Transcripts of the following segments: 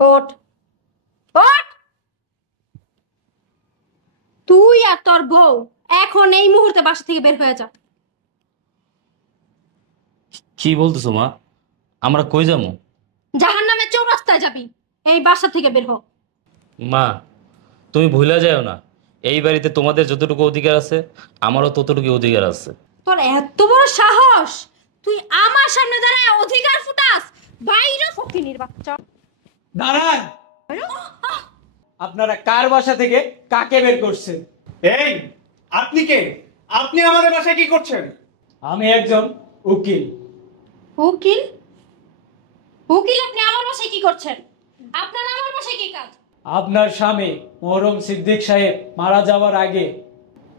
ওঠ ওঠ। তুই আর তোর বউ এখন এই মুহূর্তে বাসা থেকে বের হয়ে যা। কি বলতেছো মা? আমরা কই যাবো? জাহান্নামের চৌরাস্তায় যাবি। এই বাসা থেকে বের হ। মা, তুমি ভুলে যাও না, এই বাড়িতে তোমাদের যতটুকু অধিকার আছে আমারও ততটুকু অধিকার আছে। তোর এত বড় সাহস, তুই আমার সামনে দাঁড়ায় অধিকার ফুটাস? বাইরে ফকিনির বাচ্চা। দাঁড়ান! আপনারা কার বাসা থেকে কাকে বের করছেন? এই, আপনি কে? আপনি আমাদের বাসায় কি করছেন? আমি একজন উকিল। উকিল? উকিল আপনি আমার বাসায় কি করছেন? আপনার আমার বাসায় কি কাজ? আপনার স্বামী মোহরম সিদ্দিক সাহেব মারা যাওয়ার আগে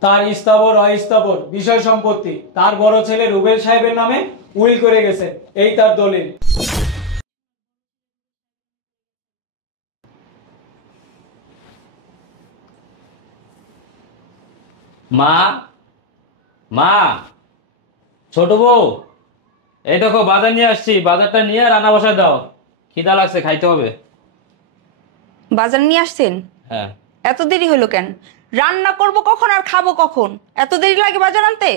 তার স্থাবর অস্থাবর বিষয় সম্পত্তি তার বড় ছেলে রুবেল সাহেবের নামে উইল করে গেছে, এই তার দলিল। মা, মা, ছোট বউ, এই দেখো বাজার নিয়ে আসছি, বাজারটা নিয়ে রান্না বসায় দাও, খিদা লাগছে, খাইতে হবে। বাজার নিয়ে আসছেন? হ্যাঁ। এত দেরি হলো কেন? রান্না করব কখন আর খাবো কখন? এত দেরি লাগে বাজার আনতে?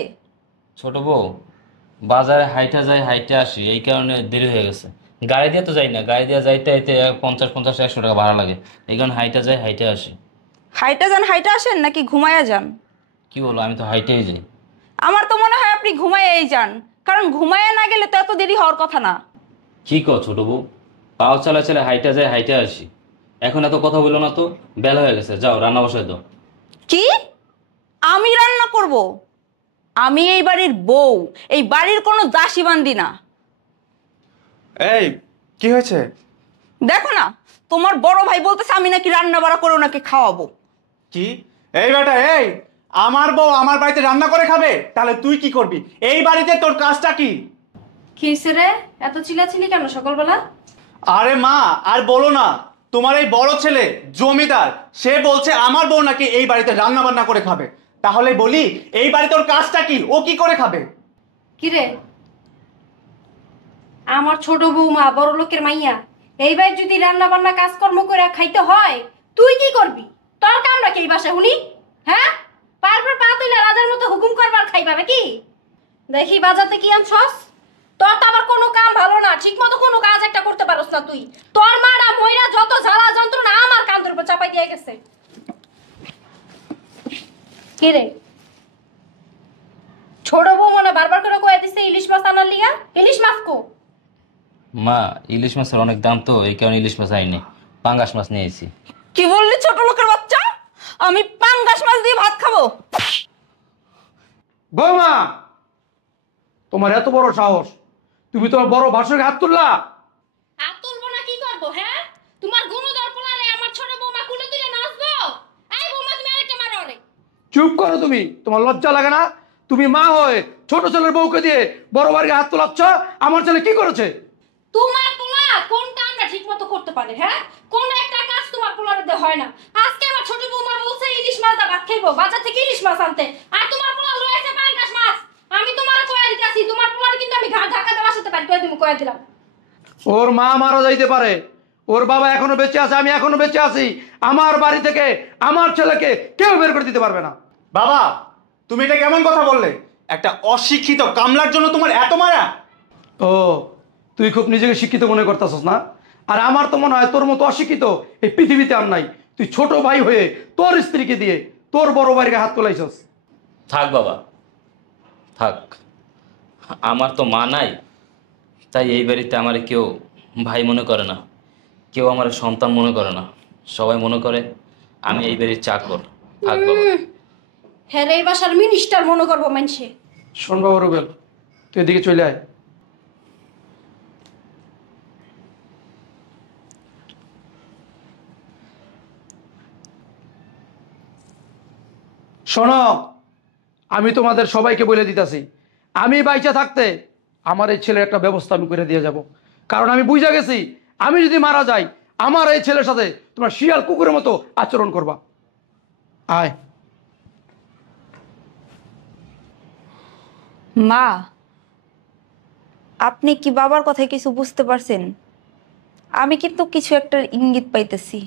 ছোট বউ, বাজারে হাইটা যাই হাইটে আসি, এই কারণে দেরি হয়ে গেছে। গাড়ি দিয়ে তো যাই না, গাড়ি দিয়ে যাইতে যাইতে 50-100 টাকা ভাড়া লাগে, এই কারণে হাইটা যাই হাইটে আসি। হাইটা যান হাইটা আসেন নাকি ঘুমায়া যান? কি বলো, আমি তো হাইটেই যাই। আমার তো মনে হয় আপনি ঘুমায়াই যান, কারণ ঘুমায়া না গেলে তো এত দেরি হওয়ার কথা না। কি কও ছোট বউ, পাও চালা চালা হাইটা যাই হাইটে আসি। এখন এত কথা বললো না তো, বেলা হয়ে গেছে, যাও রান্না বসায় দাও। কি? আমি রান্না করব? আমি এই বাড়ির বউ, এই বাড়ির কোনো দাসী বান্দি না। এই, কি হয়েছে? দেখো না, তোমার বড় ভাই বলতেছে আমি নাকি রান্না বাড়া করে ওনাকে খাওয়াবো। কি? এই বেটা, এই আমার বউ আমার বাড়িতে রান্না করে খাবে? তাহলে তুই কি করবি? এই বাড়িতে তোর কাজটা কি? কি হইছে রে? এত চিল্লাচিল্লি কেন সকালবেলা? আরে মা, আর বলো না। তোমার এই বড় ছেলে জমিদার, সে বলছে আমার বউ নাকি এই বাড়িতে রান্না বান্না করে খাবে। তাহলে বলি, এই বাড়িতে ওর কাজটা কি? ও কি করে খাবে? কি রে, আমার ছোট বৌমা বড় লোকের মাইয়া, এইবার যদি রান্না বান্না কাজকর্ম করে খাইতে হয়, তুই কি করবি? তোর কাম রাখি এই বাসায় হুনি? হ্যাঁ, পারবার পা তুইলা রাজার মতো হুকুম করবার খাইবা নাকি? দেখি বাজাতে কি আনছস। তোর তো আবার কোনো কাম ভালো না, ঠিক মতো কোনো কাজ একটা করতে পারস না তুই। তোর মারা মইরা যত জ্বালা যন্ত্রণা আমার কাঁধের উপর চাপাই দিয়ে গেছে। কি রে, ছোট বউ মনে বারবার করে কয়ে দিছে ইলিশ মাছ আনার লিগা? ইলিশ মাছ কো? মা, ইলিশ মাছের অনেক দাম তো, এই কারণে ইলিশ মাছ আইনি, পাঙ্গাস মাছ নিয়ে আইছি। কি বললি ছোট লোকের বাচ্চা? আমি পাঙ্গাস মাছ দিয়ে ভাত খাবো? বৌমা, তোমার এত বড় সাহস, তুমি তোমার বড় ভাষণে হাত তুললা? হাত তুলবো না কি করবো? হ্যাঁ, তোমার গুণধর পোলারে আমার ছোট বৌমা কুলে তুলে নাচবো? এই বৌমা, তুমি আরেকটা মারো রে। চুপ করো তুমি, তোমার লজ্জা লাগে না? তুমি মা হয়ে ছোট ছেলের বউকে দিয়ে বড় বাড়িকে হাত তোলাচ্ছ। আমার ছেলে কি করেছে? তোমার পোলা কোন কামটা ঠিক মতো করতে পারে? হ্যাঁ, কোন একটা কাজ তোমার পোলারে দিয়ে হয় না। আজকে আমার ছোট বৌমা বলছে ইলিশ মাছ দা ভাত খাইবো, বাজার থেকে ইলিশ মাছ আনতে, আর তোমার পোলা লয়েছে পাঙ্গাস মাছ। আমি তোমার কয়ে দিতেছি, তোমার পোলারে কিন্তু আমি ঘাট ধাক্কা দেওয়া সাথে পারি, তুমি কয়ে দিলাম। ওর মা মারা যাইতে পারে, ওর বাবা এখনো বেঁচে আছে, আমি এখনো বেঁচে আছি। আমার বাড়ি থেকে আমার ছেলেকে কেউ বের করে দিতে পারবে না। বাবা, তুমি এটা কেমন কথা বললে? একটা অশিক্ষিত কামলার জন্য তোমার এত মায়া? ও, তুই খুব নিজেকে শিক্ষিত মনে করতেছস না? আর আমার তো মনে হয় তোর মতো অশিক্ষিত এই পৃথিবীতে আর নাই। তুই ছোট ভাই হয়ে তোর স্ত্রীকে দিয়ে তোর বড় ভাইকে হাত তোলাইছস। থাক বাবা, থাক। আমার তো মা নাই, তাই এই বাড়িতে আমার কেউ ভাই মনে করে না, কেউ আমার সন্তান মনে করে না, সবাই মনে করে আমি এই বাড়ির চাকর। থাক বাবা। হ্যাঁ রে, এই বাসার মিনিস্টার মনে করবো মানুষে। শোন বাবা রুবেল, তুই এদিকে চলে আয়। শোনো, আমি তোমাদের সবাইকে বলে দিতেছি, আমি বাইচা থাকতে আমার এই ছেলের একটা ব্যবস্থা আমি করে দিয়ে যাব। কারণ আমি বুঝা গেছি, আমি যদি মারা যাই আমার এই ছেলের সাথে তোমরা শিয়াল কুকুরের মতো আচরণ করবা। আয়। মা, আপনি কি বাবার কথায় কিছু বুঝতে পারছেন? আমি কিন্তু কিছু একটা ইঙ্গিত পাইতেছি।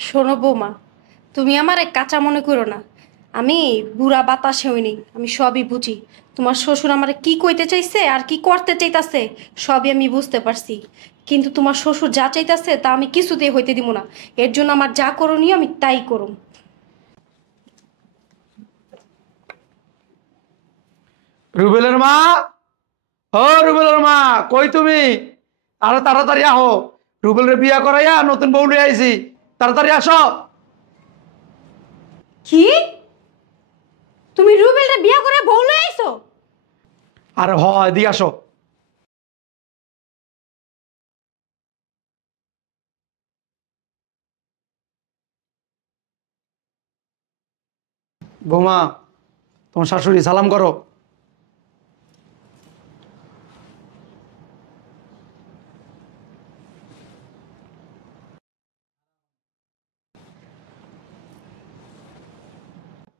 শোনো বৌমা, তুমি আমার এক কাঁচা মনে করো না। আমি বুড়া বাতাসে হইনি, আমি সবই বুঝি। তোমার শ্বশুর আমার কি কইতে চাইছে আর কি করতে চাইতাছে সবই আমি বুঝতে পারছি। কিন্তু তোমার শ্বশুর যা চাইতাছে তা আমি কিছুতেই হইতে দিব না। এর জন্য আমার যা করণীয় আমি তাই করুম। রুবেলের মা, ও রুবেলের মা, কই তুমি? আরো তাড়াতাড়ি আহো, রুবেলের বিয়া করাইয়া নতুন বউ লিয়ে আইছি, তাড়াতাড়ি আসো। কি? তুমি রুবেলটা বিয়া করে বউ লয়ে আইছো? আরে এদিকে আসো। বৌমা, তোমার শাশুড়ি সালাম করো।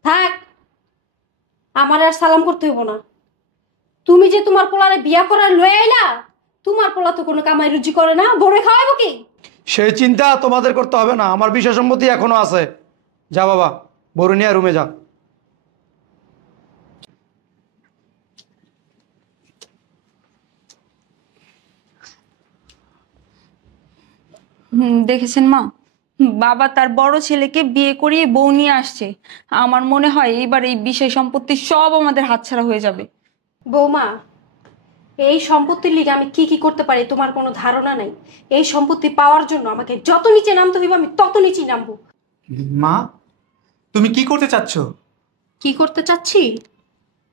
থাক, আমার আর সালাম করতে হইব না। তুমি যে তোমার পোলারে বিয়া করার লয়ে আইলা, তোমার পোলা তো কোনো কামাই রুজি করে না, বড়ে খাওয়াবো কি? সেই চিন্তা তোমাদের করতে হবে না, আমার বিষয় সম্পত্তি এখনো আছে। যা বাবা, বড় নিয়ে রুমে যা। দেখেছেন মা, বাবা তার বড় ছেলেকে বিয়ে করিয়ে বউ নিয়ে আসছে। আমার মনে হয় এইবার এই বিষয় সম্পত্তি সব আমাদের হাতছাড়া হয়ে যাবে। বৌমা, এই সম্পত্তির লিগে আমি কি কি করতে পারি তোমার কোনো ধারণা নাই। এই সম্পত্তি পাওয়ার জন্য আমাকে যত নিচে নামতে হইব আমি তত নিচেই নামবো। মা, তুমি কি করতে চাচ্ছ? কি করতে চাচ্ছি?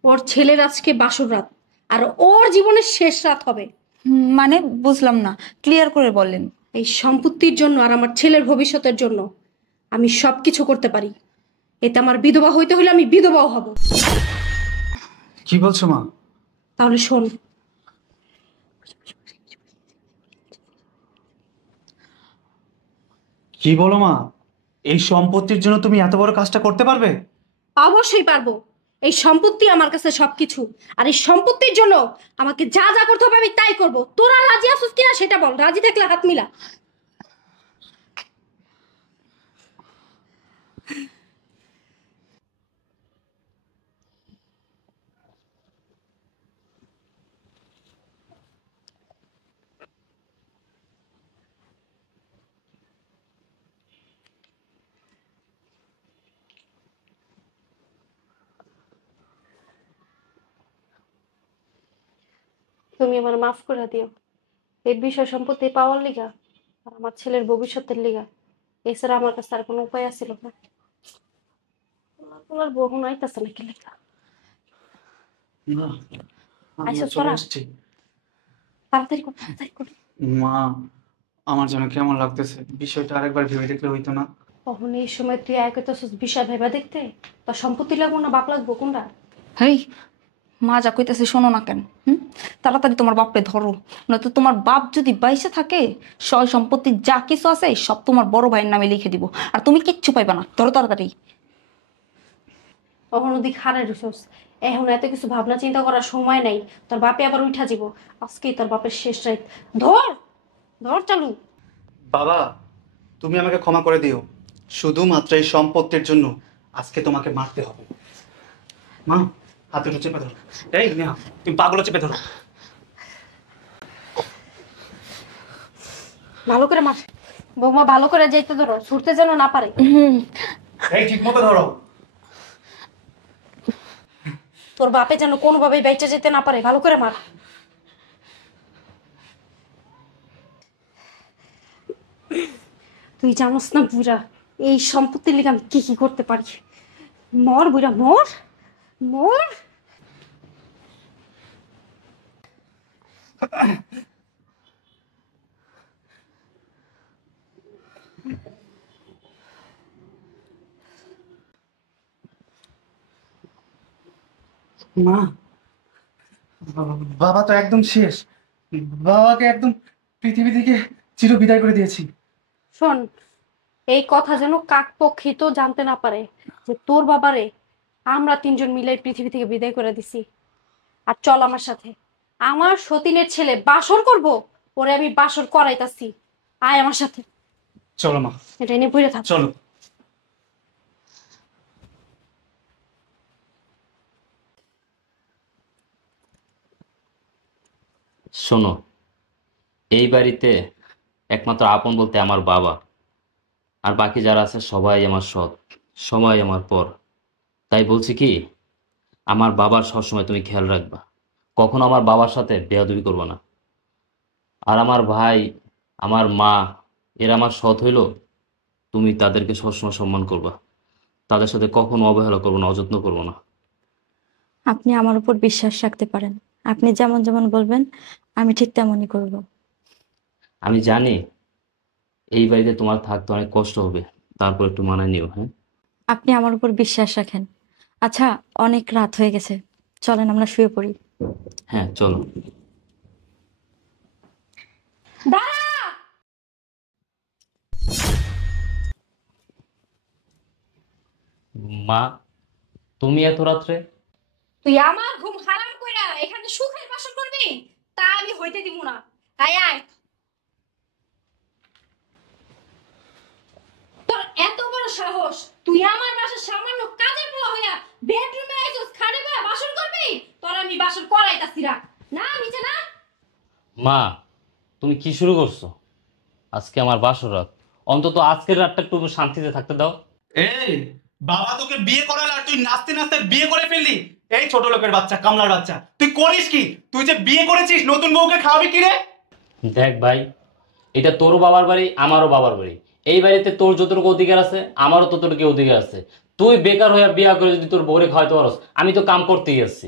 ওর ছেলের আজকে বাসর রাত, আর ওর জীবনের শেষ রাত হবে। মানে বুঝলাম না, ক্লিয়ার করে বলেন। এই সম্পত্তির জন্য আর আমার ছেলের ভবিষ্যতের জন্য আমি সবকিছু করতে পারি। এতে আমার বিধবা হইতে হলে আমি বিধবাও হব। কি বলছো মা? তাহলে শোন, কি বলো মা? এই সম্পত্তির জন্য তুমি এত বড় কাজটা করতে পারবে? অবশ্যই পারবো। এই সম্পত্তি আমার কাছে সবকিছু, আর এই সম্পত্তির জন্য আমাকে যা যা করতে হবে আমি তাই করব। তোরা রাজি আছিস কিনা সেটা বল, রাজি থাকলে হাত মিলা। তুমি আমার মাফ করে দিও। এই বিষয় সম্পত্তি পাওয়ার লিগা আর আমার ছেলের ভবিষ্যতের লিগা, এছাড়া আমার কাছে আর কোনো উপায় আছিল না। তোমার বহু নাইতাছে নাকি লেখা? না, আমি আইসা চলে তোরা? আসছি। তাড়াতাড়ি কর, তাড়াতাড়ি কর। মা, আমার যেন কেমন লাগতেছে। বিষয়টা আরেকবার ভেবে দেখলে হইতো না? কখন এই সময় তুই এক হইতেছিস বিষয় ভেবা দেখতে? তোর সম্পত্তি লাগবো না বাপ লাগবো, কোনটা? হেই, মা যা কইতেছে শোনো না কেন? তাড়াতাড়ি তোমার বাপকে ধরো, নয়তো তোমার বাপ যদি বাইসে থাকে সয় সম্পত্তি যা কিছু আছে সব তোমার বড় ভাইয়ের নামে লিখে দিব, আর তুমি কিচ্ছু পাইবা না। ধরো তাড়াতাড়ি। কখন ওদিক হারে রুসোস, এখন এত কিছু ভাবনা চিন্তা করার সময় নাই। তোর বাপে আবার উঠা যাব, আজকেই তোর বাপের শেষ রাত। ধর ধর চালু। বাবা, তুমি আমাকে ক্ষমা করে দিও। শুধুমাত্র এই সম্পত্তির জন্য আজকে তোমাকে মারতে হবে। মা, হাতে চেপে ধরো। এই নেহা, তুমি পাগুলো চেপে ধরো। ভালো করে মার বৌমা, ভালো করে যাইতে ধরো, ছুটতে যেন না পারে। এই ঠিক মতো ধরো। তোর বাপে যেন কোনোভাবেই বেঁচে যেতে না পারে, ভালো করে মার। তুই জানোস না বুড়া, এই সম্পত্তির লিগে আমি কি কি করতে পারি। মর বুড়া, মর মর। মা, বাবা তো একদম শেষ। বাবাকে একদম পৃথিবী থেকে চির বিদায় করে দিয়েছি। শোন, এই কথা যেন কাক পক্ষী তো জানতে না পারে যে তোর বাবারে আমরা তিনজন মিলে পৃথিবী থেকে বিদায় করে দিছি। আর চল আমার সাথে, আমার সতীনের ছেলে বাসর করব, ওরে আমি বাসর করাইতাছি। আয় আমার সাথে, চলো মা, এটা নিয়ে পড়ে থাক। চলো। শোনো, এই বাড়িতে একমাত্র আপন বলতে আমার বাবা, আর বাকি যারা আছে সবাই আমার সৎ, সবাই আমার পর। তাই বলছি কি, আমার বাবার সবসময় তুমি খেয়াল রাখবা, কখনো আমার বাবার সাথে বেয়াদবি করবে না। আর আমার ভাই, আমার মা, এরা আমার সৎ হইল, তুমি তাদেরকে সবসময় সম্মান করবা, তাদের সাথে কখনো অবহেলা করবো না, অযত্ন করবো না। আপনি আমার উপর বিশ্বাস রাখতে পারেন, আপনি যেমন যেমন বলবেন আমি ঠিক তেমনই করব। আমি জানি এই বাড়িতে তোমার থাকতে অনেক কষ্ট হবে, তারপর একটু মানায় নিও। হ্যাঁ, আপনি আমার উপর বিশ্বাস রাখেন। আচ্ছা, অনেক রাত হয়ে গেছে, চলেন আমরা শুয়ে পড়ি। হ্যাঁ চলো। দাঁড়া! মা, তুমি এত রাত্রে? তুই আমার ঘুম হারাম কইরা এখানে সুখের বাসর করবি, তা আমি হইতে দিব না। আয় আয়। তোর এত বড় সাহস, তুই আমার বাসার সামান্য কাজের পোলা হইয়া বেডরুমে আইছস, খাটে বসে বাসর করবি? তোর আমি বাসর করাইতাছি না। না নিচে না। মা, তুমি কি শুরু করছো? আজকে আমার বাসর রাত, অন্তত আজকের রাতটা একটু শান্তিতে থাকতে দাও। এই, বাবা তোকে বিয়ে করাল আর তুই নাচতে নাচতে বিয়ে করে ফেললি? এই ছোট লোকের বাচ্চা, কামলার বাচ্চা, তুই করিস কি? তুই যে বিয়ে করেছিস, নতুন বউকে খাওয়াবি কি রে? দেখ ভাই, এটা তোর বাবার বাড়ি, আমারও বাবার বাড়ি। এই বাড়িতে তোর যতটুকু অধিকার আছে, আমারও ততটুকু অধিকার আছে। তুই বেকার হয়ে বিয়ে করে যদি তোর বউরে খাওয়াইতে পারস, আমি তো কাম করতেই আসছি।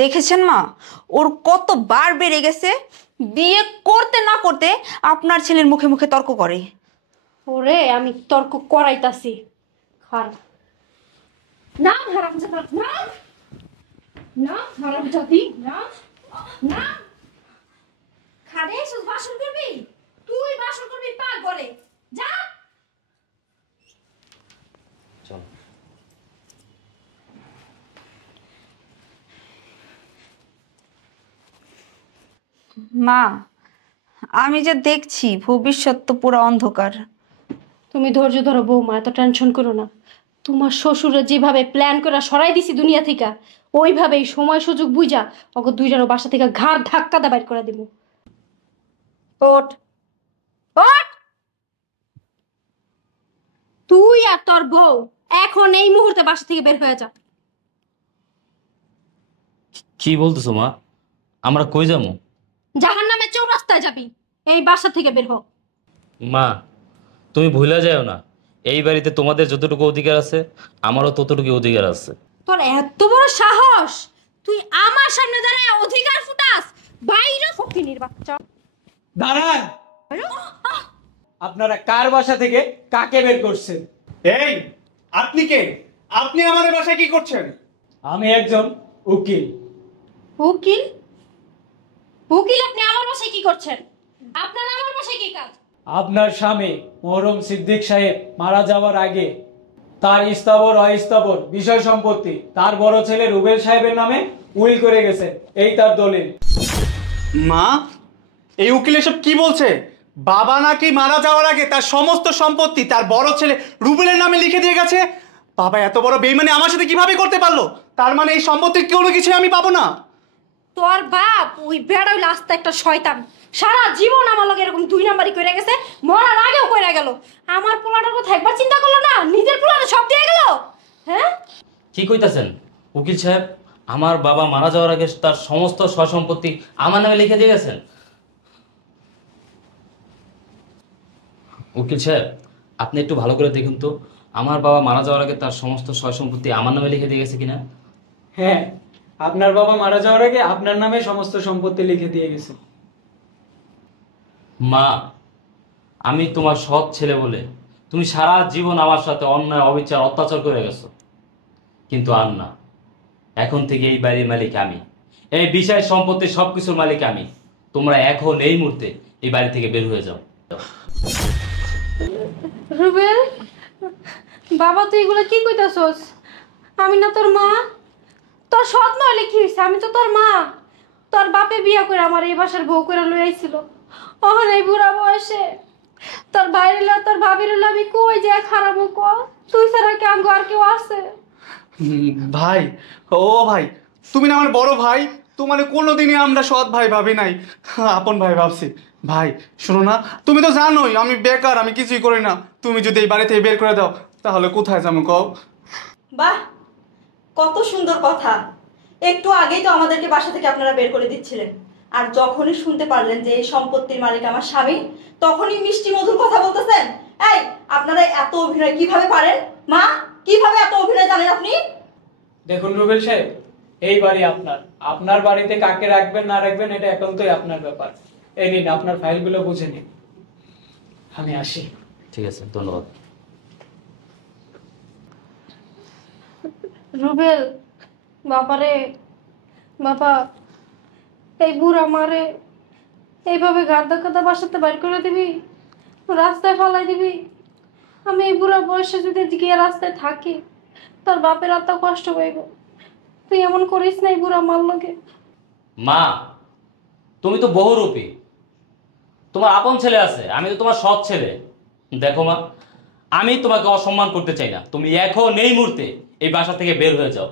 দেখেছেন মা, ওর কতবার বেড়ে গেছে, বিয়ে করতে না করতে আপনার ছেলের মুখে মুখে তর্ক করে। ওরে আমি তর্ক করাইতাছি, খারাপ না হারামজাদা, না না হারামজাদি, না না। খাড়ে এসে বাসন করবি? তুই বাসন করবি পাক ঘরে, যা। চল। মা, আমি যে দেখছি ভবিষ্যৎ তো পুরো অন্ধকার। তুমি ধৈর্য ধরো বৌমা, এত টেনশন করো না। তোমার শ্বশুরে যেভাবে প্ল্যান করে সরাই দিছি দুনিয়া থেকে, ওইভাবেই সময় সুযোগ বুঝা ওকে দুইটারও বাসা থেকে ঘাড় ধাক্কা দা বাইর করে দিব। ওঠ ওঠ, তুই আর তোর বউ এখন এই মুহূর্তে বাসা থেকে বের হয়ে যা। কি বলতেছো মা? আমরা কই যাবো? জাহান্নামের চৌরাস্তায় যাবি, এই বাসা থেকে বের হ। মা, তুমি ভুলে যাও না, এই বাড়িতে তোমাদের যতটুকু অধিকার আছে, আমারও ততটুকু অধিকার আছে। তোর এত বড় সাহস, তুই আমার সামনে দাঁড়ায় অধিকার ফুটাস? বাইরে ফকিনির বাচ্চা। দাঁড়ান! আপনারা কার বাসা থেকে কাকে বের করছেন? এই, আপনি কে? আপনি আমাদের বাসায় কি করছেন? আমি একজন উকিল। উকিল? উকিল আপনি আমার বাসায় কি করছেন? আপনার আমার বাসায় কি কাজ? আপনার স্বামী মহরম সিদ্দিক সাহেব মারা যাওয়ার আগে তার স্থাবর অস্থাবর বিষয় সম্পত্তি তার বড় ছেলে রুবেল সাহেবের নামে উইল করে গেছেন, এই তার দলিল। মা, এই উকিল এসব কি বলছে? বাবা নাকি মারা যাওয়ার আগে তার সমস্ত সম্পত্তি তার বড় ছেলে রুবেলের নামে লিখে দিয়ে গেছে? বাবা এত বড় বেইমানি আমার সাথে কিভাবে করতে পারলো? তার মানে এই সম্পত্তির কোনো কিছু আমি পাবো না? তোর বাপ ওই বেড়া হইলো আস্তে একটা শয়তান, সারা জীবন আমার লগে এরকম দুই নাম্বারই কইরা গেছে, মরার আগেও কইরা গেল। আমার পোলাটার কথা একবার চিন্তা করলো না? নিজের পোলাটা সব দিয়ে গেল। হ্যাঁ, কি কইতাছেন উকিল সাহেব? আমার বাবা মারা যাওয়ার আগে তার সমস্ত সয় সম্পত্তি আমার নামে লিখে দিয়ে গেছেন? উকিল সাহেব, আপনি একটু ভালো করে দেখুন তো, আমার বাবা মারা যাওয়ার আগে তার সমস্ত সয় সম্পত্তি আমার নামে লিখে দিয়ে গেছে কিনা। হ্যাঁ, আপনার বাবা মারা যাওয়ার আগে আপনার নামে সমস্ত সম্পত্তি লিখে দিয়ে গেছে। মা, আমি তোমার সৎ ছেলে বলে তুমি সারা জীবন আমার সাথে অন্যায় অবিচার অত্যাচার করে গেছো, কিন্তু আর না। এখন থেকে এই বাড়ির মালিক আমি, এই বিষয় সম্পত্তির সবকিছুর মালিক আমি। তোমরা এখন এই মুহূর্তে এই বাড়ি থেকে বের হয়ে যাও। রুবেল বাবা, তুই এগুলো কি কইতাছস? আমি না তোর মা? তোর সৎ মা হলে কি হয়েছে? আমি তো তোর মা। তোর বাপে বিয়া করে আমার এই বাসার বউ করে লই আইছিল। ওহন এই বুড়া বয়সে তোর বাইরে তোর ভাবির আমি কই যে খারাপ ক তুই ছাড়া কি আঙ্গ আর কেউ আছে? ভাই, ও ভাই, তুমি না আমার বড় ভাই, তোমার কোনোদিনই আমরা সৎ ভাই ভাবি নাই, আপন ভাই ভাবছি। ভাই শোনো না, তুমি তো জানোই আমি বেকার, আমি কিছুই করি না। তুমি যদি এই বাড়ি থেকে বের করে দাও তাহলে কোথায় যাবো কও? বাহ, কত সুন্দর কথা। একটু আগেই তো আমাদেরকে বাসা থেকে আপনারা বের করে দিচ্ছিলেন, আর যখনই শুনতে পারলেন যে এই সম্পত্তির মালিক আমার স্বামী, তখনই মিষ্টি মধুর কথা বলতেছেন। এই, আপনারা এত অভিনয় কিভাবে পারেন? মা, কিভাবে এত অভিনয় জানেন আপনি? দেখুন রুবেল সাহেব, এই বাড়ি আপনার, আপনার বাড়িতে কাকে রাখবেন না রাখবেন এটা একান্তই আপনার ব্যাপার। এই নিন আপনার ফাইলগুলো বুঝে নিন, আমি আসি। ঠিক আছে, ধন্যবাদ। রুবেল, বাবারে, বাবা, এই বুড়া মারে এইভাবে গাদা গাদা বাসাতে বাইর করে দিবি, রাস্তায় ফালাই দিবি? আমি এই বুড়া বয়সে যদি গিয়ে রাস্তায় থাকি, তোর বাপের এত কষ্ট পাইব। তুই এমন করিস না এই বুড়া মার লগে। মা, তুমি তো বহুরূপী, তোমার আপন ছেলে আছে, আমি তো তোমার সৎ ছেলে। দেখো মা, আমি তোমাকে অসম্মান করতে চাই না, তুমি এখন এই মুহূর্তে এই বাসা থেকে বের হয়ে যাও।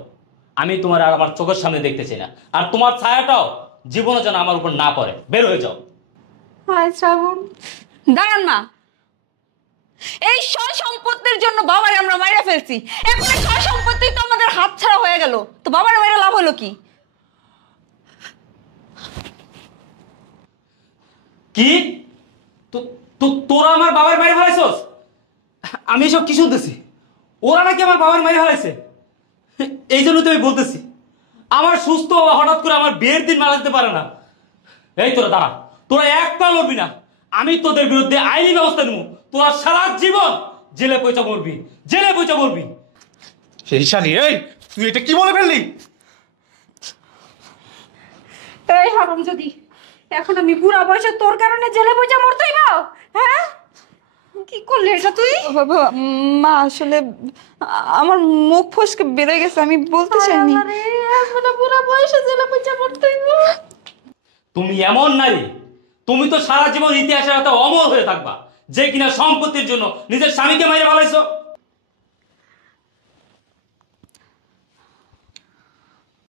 আমি তোমার আর আমার চোখের সামনে দেখতে চাই না, আর তোমার ছায়াটাও জীবনে যেন আমার উপর না পড়ে। বের হয়ে যাও। হায় শ্রাবণ, দাঁড়ান মা, এই সয় সম্পত্তির জন্য বাবারে আমরা মাইরা ফেলছি, এখন এই সয় সম্পত্তি তো আমাদের হাত ছাড়া হয়ে গেল, তো বাবার মাইরা লাভ হলো কি? কি তোরা আমার বাবার মারি ফেলাইছস? আমি এসব কি শুনতেছি? ওরা নাকি আমার বাবার মারি ফেলাইছে। এই জন্য তো আমি বলতেছি, আমার সুস্থ বাবা হঠাৎ করে আমার বিয়ের দিন মারা যেতে পারে না। এই তোরা দাঁড়া, তোরা এক পা লড়বি না, আমি তোদের বিরুদ্ধে আইনি ব্যবস্থা নেব। তোরা সারা জীবন জেলে পয়সা বলবি, জেলে পয়সা বলবি। এই শালি, এই তুই এটা কি বলে ফেললি? এই হারাম যদি, এখন আমি বুড়া বয়সে তোর কারণে জেলে বইটা মরতেই পাও? হ্যাঁ, কি করলি এটা তুই? বাবা, মা আসলে আমার মুখ ফসকে বেড়ে গেছে, আমি বলতে চাইনি। আরে এখন বুড়া বয়সে জেলে বইটা মরতেই পাও? তুমি এমন নারী, তুমি তো সারা জীবন ইতিহাসের একটা অমর হয়ে থাকবা, যে কিনা সম্পত্তির জন্য নিজের স্বামীকে মাইরে ফেলাইছো।